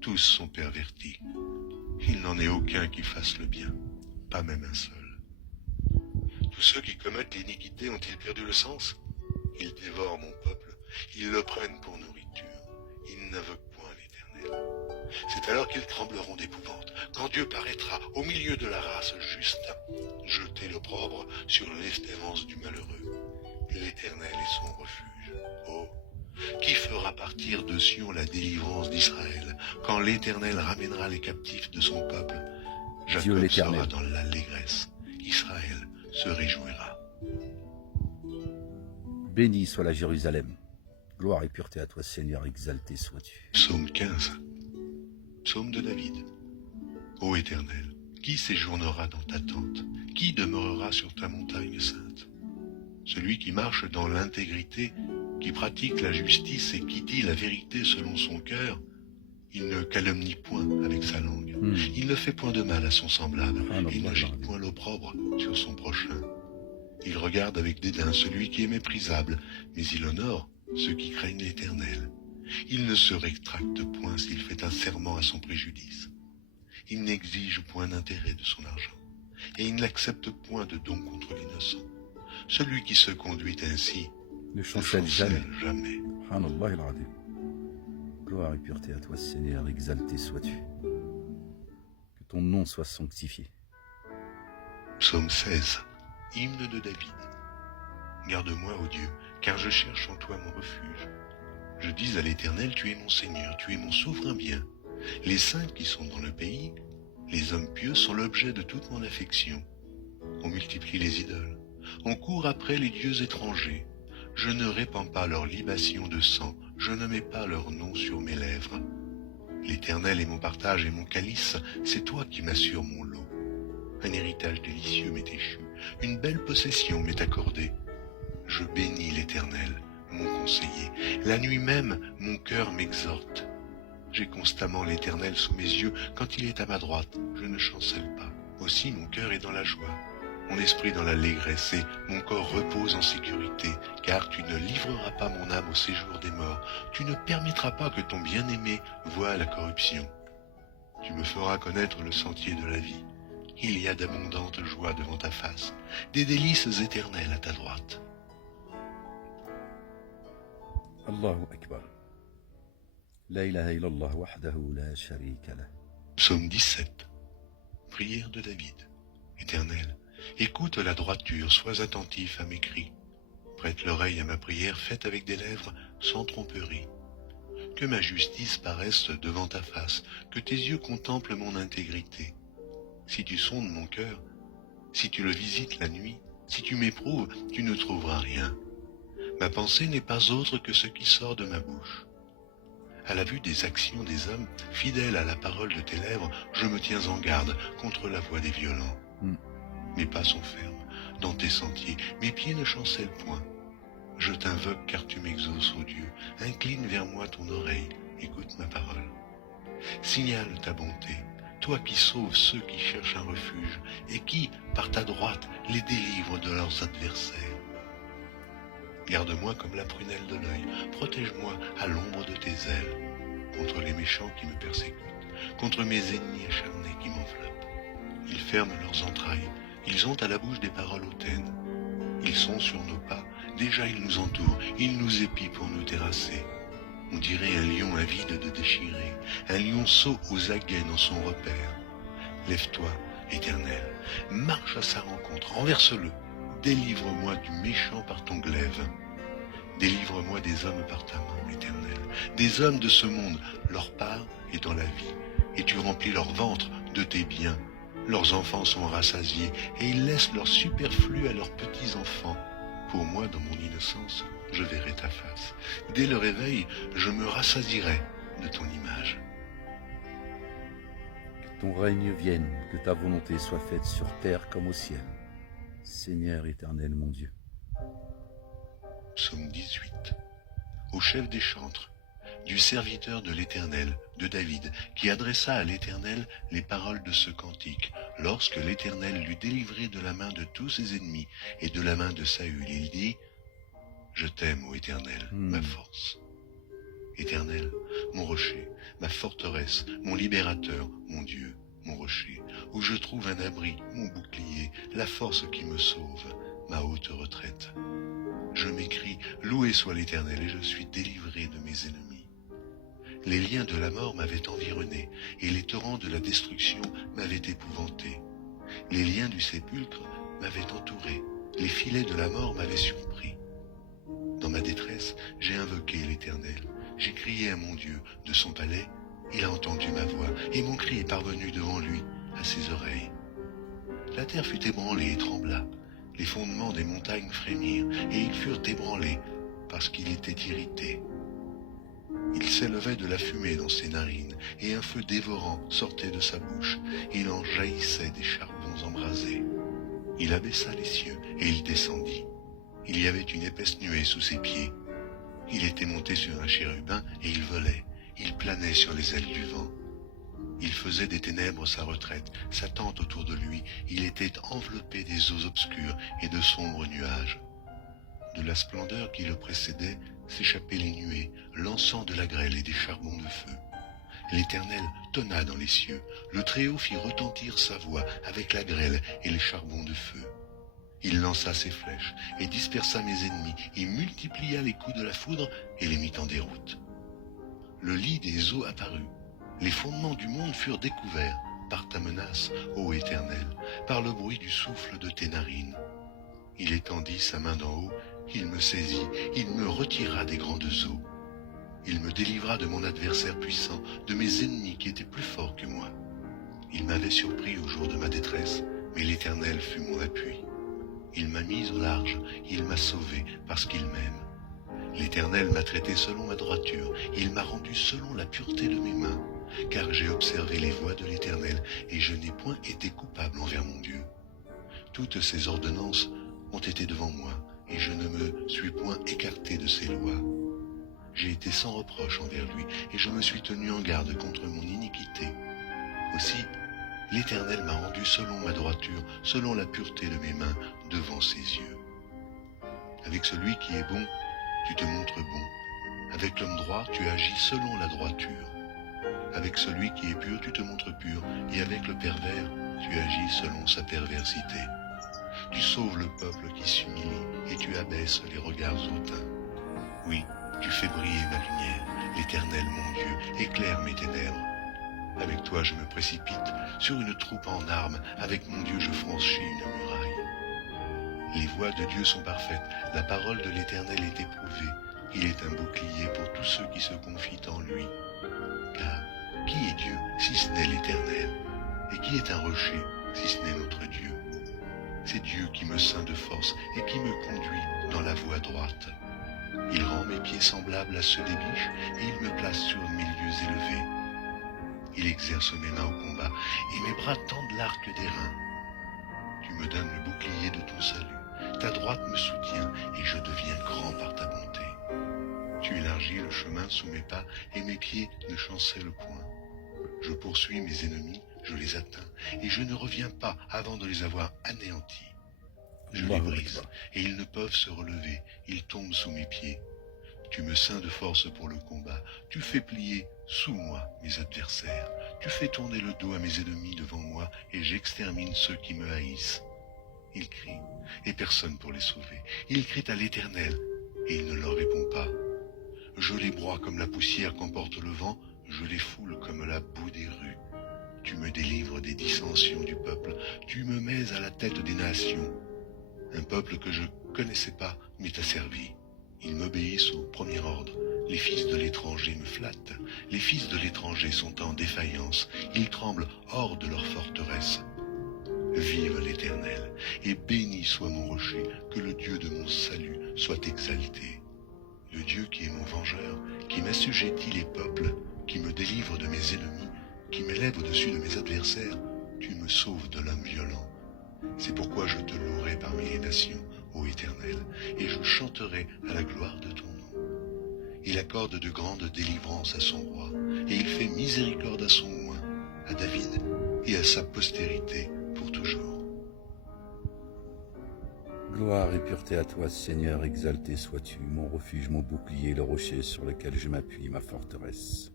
Tous sont pervertis. Il n'en est aucun qui fasse le bien, pas même un seul. Tous ceux qui commettent l'iniquité ont-ils perdu le sens? Ils dévorent mon peuple, ils le prennent pour nourriture, ils n'invoquent point l'Éternel. C'est alors qu'ils trembleront d'épouvante, quand Dieu paraîtra au milieu de la race juste, jeter l'opprobre sur l'espérance du malheureux. L'Éternel est son refuge. Oh, qui fera partir de Sion la délivrance d'Israël, quand l'Éternel ramènera les captifs de son peuple? Jacob sera dans l'allégresse, Israël se réjouira. Béni soit la Jérusalem. Gloire et pureté à toi, Seigneur, exalté sois-tu. Psaume 15. Psaume de David. Ô Éternel, qui séjournera dans ta tente? Qui demeurera sur ta montagne sainte? Celui qui marche dans l'intégrité, qui pratique la justice et qui dit la vérité selon son cœur, il ne calomnie point avec sa langue. Il ne fait point de mal à son semblable. Il ne jette point l'opprobre sur son prochain. Il regarde avec dédain celui qui est méprisable, mais il honore ceux qui craignent l'Éternel. Il ne se rétracte point s'il fait un serment à son préjudice. Il n'exige point d'intérêt de son argent, et il n'accepte point de don contre l'innocent. Celui qui se conduit ainsi ne chancelle jamais. jamais. Subhanallah al-Azim. Gloire et pureté à toi, Seigneur, exalté sois-tu. Que ton nom soit sanctifié. Psaume 16. Hymne de David. Garde-moi, ô Dieu, car je cherche en toi mon refuge. Je dis à l'Éternel, tu es mon Seigneur, tu es mon souverain bien. Les saints qui sont dans le pays, les hommes pieux sont l'objet de toute mon affection. On multiplie les idoles, on court après les dieux étrangers. Je ne répands pas leur libation de sang, je ne mets pas leur nom sur mes lèvres. L'Éternel est mon partage et mon calice, c'est toi qui m'assures mon lot. Un héritage délicieux m'est échu, une belle possession m'est accordée. Je bénis l'Éternel, mon conseiller. La nuit même, mon cœur m'exhorte. J'ai constamment l'Éternel sous mes yeux. Quand il est à ma droite, je ne chancelle pas. Aussi mon cœur est dans la joie, mon esprit dans l'allégresse et mon corps repose en sécurité. Car tu ne livreras pas mon âme au séjour des morts. Tu ne permettras pas que ton bien-aimé voie la corruption. Tu me feras connaître le sentier de la vie. Il y a d'abondantes joies devant ta face, des délices éternelles à ta droite. Allahu Akbar. La ilaha illallah wahdahu la sharika lah. Psaume 17. Prière de David. Éternel, écoute la droiture, sois attentif à mes cris. Prête l'oreille à ma prière faite avec des lèvres sans tromperie. Que ma justice paraisse devant ta face, que tes yeux contemplent mon intégrité. Si tu sondes mon cœur, si tu le visites la nuit, si tu m'éprouves, tu ne trouveras rien. Ma pensée n'est pas autre que ce qui sort de ma bouche. À la vue des actions des hommes, fidèles à la parole de tes lèvres, je me tiens en garde contre la voix des violents. Mes pas sont fermes dans tes sentiers, mes pieds ne chancellent point. Je t'invoque car tu m'exauces, ô Dieu. Incline vers moi ton oreille, écoute ma parole. Signale ta bonté, toi qui sauves ceux qui cherchent un refuge et qui, par ta droite, les délivres de leurs adversaires. Garde-moi comme la prunelle de l'œil, protège-moi à l'ombre de tes ailes, contre les méchants qui me persécutent, contre mes ennemis acharnés qui m'enveloppent. Ils ferment leurs entrailles, ils ont à la bouche des paroles hautaines. Ils sont sur nos pas, déjà ils nous entourent, ils nous épient pour nous terrasser. On dirait un lion avide de déchirer, un lionceau aux aguets dans son repère. Lève-toi, Éternel, marche à sa rencontre, renverse-le. Délivre-moi du méchant par ton glaive. Délivre-moi des hommes par ta main, Éternel. Des hommes de ce monde, leur part est dans la vie, et tu remplis leur ventre de tes biens. Leurs enfants sont rassasiés, et ils laissent leur superflu à leurs petits-enfants. Pour moi, dans mon innocence, je verrai ta face. Dès le réveil, je me rassasierai de ton image. Que ton règne vienne, que ta volonté soit faite sur terre comme au ciel. Seigneur éternel, mon Dieu. Psaume 18. Au chef des chantres, du serviteur de l'Éternel, de David, qui adressa à l'Éternel les paroles de ce cantique, lorsque l'Éternel l'eut délivré de la main de tous ses ennemis et de la main de Saül. Il dit, « Je t'aime, ô Éternel, ma force. Éternel, mon rocher, ma forteresse, mon libérateur, mon Dieu, mon rocher, où je trouve un abri, mon bouclier, la force qui me sauve, ma haute retraite. Je m'écrie, loué soit l'Éternel, et je suis délivré de mes ennemis. Les liens de la mort m'avaient environné, et les torrents de la destruction m'avaient épouvanté. Les liens du sépulcre m'avaient entouré, les filets de la mort m'avaient surpris. Dans ma détresse, j'ai invoqué l'Éternel. J'ai crié à mon Dieu de son palais. Il a entendu ma voix, et mon cri est parvenu devant lui, à ses oreilles. La terre fut ébranlée et trembla. Les fondements des montagnes frémirent, et ils furent ébranlés, parce qu'il était irrité. Il s'élevait de la fumée dans ses narines, et un feu dévorant sortait de sa bouche. Il en jaillissait des charbons embrasés. Il abaissa les cieux, et il descendit. Il y avait une épaisse nuée sous ses pieds. Il était monté sur un chérubin, et il volait. Il planait sur les ailes du vent. Il faisait des ténèbres sa retraite, sa tente autour de lui. Il était enveloppé des eaux obscures et de sombres nuages. De la splendeur qui le précédait s'échappaient les nuées, lançant de la grêle et des charbons de feu. L'Éternel tonna dans les cieux. Le Très-Haut fit retentir sa voix avec la grêle et les charbons de feu. Il lança ses flèches et dispersa mes ennemis. Il multiplia les coups de la foudre et les mit en déroute. Le lit des eaux apparut. Les fondements du monde furent découverts par ta menace, ô Éternel, par le bruit du souffle de tes narines. Il étendit sa main d'en haut, il me saisit, il me retira des grandes eaux. Il me délivra de mon adversaire puissant, de mes ennemis qui étaient plus forts que moi. Il m'avait surpris au jour de ma détresse, mais l'Éternel fut mon appui. Il m'a mis au large, il m'a sauvé parce qu'il m'aime. L'Éternel m'a traité selon ma droiture, il m'a rendu selon la pureté de mes mains, car j'ai observé les voies de l'Éternel, et je n'ai point été coupable envers mon Dieu. Toutes ses ordonnances ont été devant moi, et je ne me suis point écarté de ses lois. J'ai été sans reproche envers lui, et je me suis tenu en garde contre mon iniquité. Aussi, l'Éternel m'a rendu selon ma droiture, selon la pureté de mes mains, devant ses yeux. Avec celui qui est bon, tu te montres bon. Avec l'homme droit, tu agis selon la droiture. Avec celui qui est pur, tu te montres pur, et avec le pervers, tu agis selon sa perversité. Tu sauves le peuple qui s'humilie, et tu abaisses les regards hautains. Oui, tu fais briller ma lumière, l'Éternel mon Dieu, éclaire mes ténèbres. Avec toi je me précipite sur une troupe en armes, avec mon Dieu je franchis une muraille. Les voies de Dieu sont parfaites, la parole de l'Éternel est éprouvée. Il est un bouclier pour tous ceux qui se confient en lui. Car qui est Dieu si ce n'est l'Éternel? Et qui est un rocher si ce n'est notre Dieu? C'est Dieu qui me ceint de force et qui me conduit dans la voie droite. Il rend mes pieds semblables à ceux des biches et il me place sur mes lieux élevés. Il exerce mes mains au combat et mes bras tendent l'arc des reins. Tu me donnes le bouclier de ton salut. Ta droite me soutient et je deviens grand par ta bonté. Tu élargis le chemin sous mes pas et mes pieds ne chancellent point. Je poursuis mes ennemis, je les atteins et je ne reviens pas avant de les avoir anéantis. Je les brise et ils ne peuvent se relever, ils tombent sous mes pieds. Tu me ceins de force pour le combat, tu fais plier sous moi mes adversaires. Tu fais tourner le dos à mes ennemis devant moi et j'extermine ceux qui me haïssent. Ils crient et personne pour les sauver. Ils crient à l'Éternel et il ne leur répond pas. Je les broie comme la poussière qu'emporte le vent, je les foule comme la boue des rues. Tu me délivres des dissensions du peuple, tu me mets à la tête des nations. Un peuple que je connaissais pas m'est asservi. Ils m'obéissent au premier ordre. Les fils de l'étranger me flattent. Les fils de l'étranger sont en défaillance. Ils tremblent hors de leur forteresse. Vive l'Éternel, et béni soit mon rocher, que le Dieu de mon salut soit exalté. Le Dieu qui est mon vengeur, qui m'assujettit les peuples, qui me délivre de mes ennemis, qui m'élève au-dessus de mes adversaires, tu me sauves de l'homme violent. C'est pourquoi je te louerai parmi les nations, ô Éternel, et je chanterai à la gloire de ton nom. Il accorde de grandes délivrances à son roi, et il fait miséricorde à son oint, à David et à sa postérité pour toujours. Gloire et pureté à toi, Seigneur, exalté sois-tu, mon refuge, mon bouclier, le rocher sur lequel je m'appuie, ma forteresse.